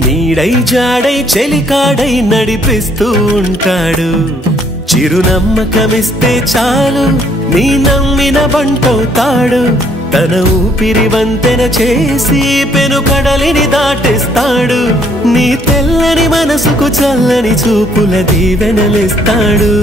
నీడై జాడై చెలికాడై నడిపిస్తూ ఉంటాడు చిరునమ్మకమిస్తే చాలు నీ నమ్మిన బంటవుతాడు తన ఊపిరి వంతెన చేసి పెను కడలిని దాటిస్తాడు నీ తెల్లని మనసుకు చల్లని చూపుల దీవెనలిస్తాడు